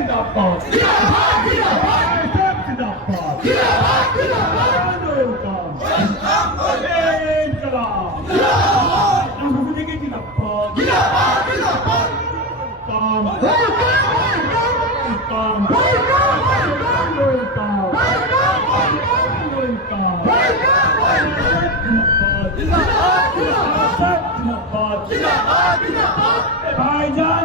জিন্দাবাদ। জিন্দাবাদ। ভাইজান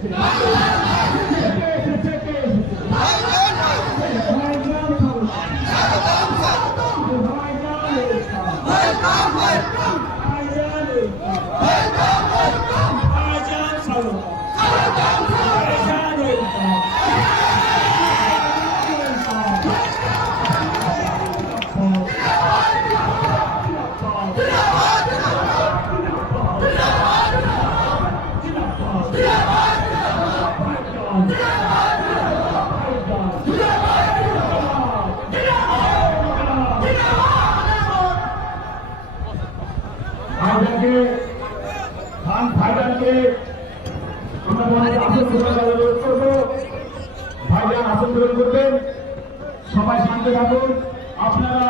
এসেছে থেকে এসেছে কে এসেছে Yeah. ভাইজানকে খান ভাইজানকে আমরা আসন গ্রহণ করবেন। সবাই শান্ত থাকুন। আপনারা